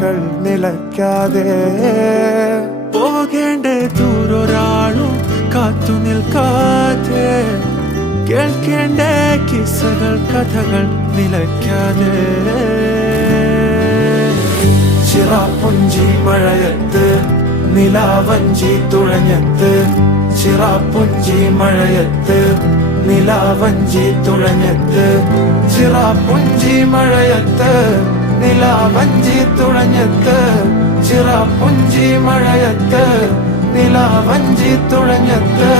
കഥകൾ നിലയ്ക്കാതെ പോകേണ്ട ദൂരൊരാളും കാത്തു നിൽക്കാതെ കേൾക്കേണ്ട കിസ്സകൾ കഥകൾ നിലയ്ക്കാതെ ചിറാപ്പുഞ്ചി മഴയത്ത് നിലാവഞ്ചി തുഴഞ്ഞത്ത് ചിറാപ്പുഞ്ചി മഴയത്ത് നിലാവഞ്ചി തുഴഞ്ഞത്ത് ചിറാപ്പുഞ്ചി മഴയത്ത് നിലാവഞ്ചി തുഴഞ്ഞത്ത് ചിറാപ്പുഞ്ചി മഴയത്ത് നിലാവഞ്ചി തുഴഞ്ഞത്ത്